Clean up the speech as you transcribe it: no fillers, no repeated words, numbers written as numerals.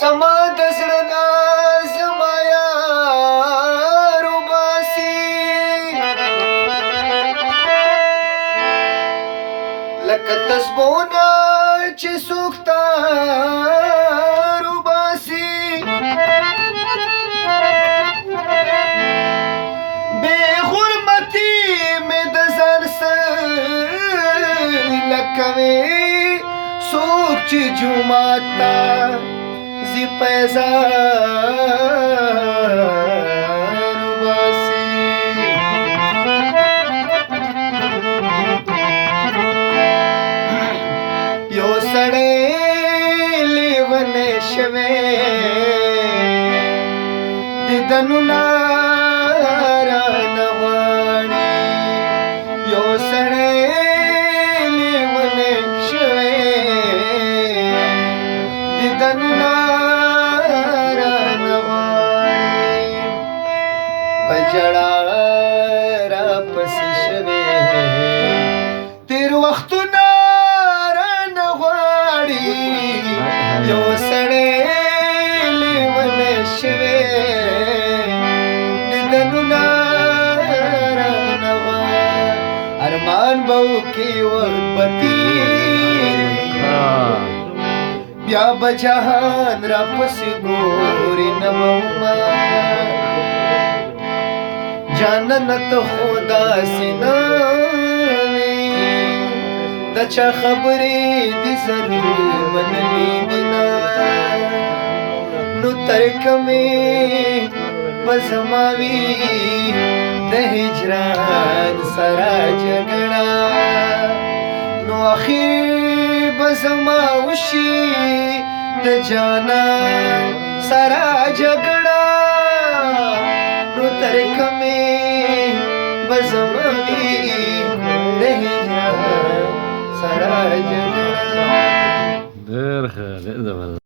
زما د زړه ناز زما یار وباسي لکه تسبونه چې څوک تار وباسي بې غربتي مې د ځان سره کوي څوک چې جومات ته ځي پیزار وباسي یو سړی لیونی شوی دیدنونه رانه غواړي یو سړی لیونی شوی دیدنونه رانه غواړي په ژړا راپسې شوی تېر وختونه رانه غواړي یو سړی لیونی شوی دیدنونه رانه غواړي ارمان به وکړي وخت به تېرېږي بیا به جهان راپسې ګوري نه به جانانه ته خو داسې نه وې د چا خبرې دې ضرور منلې دي نه نو تر کومې به زما وي د هجران سره جګړه نو اخر به زما وشي د جانان سره جګړه نو تر کومې به زما وي د هجران سره جګړه ډېر ښه ډېر زبردست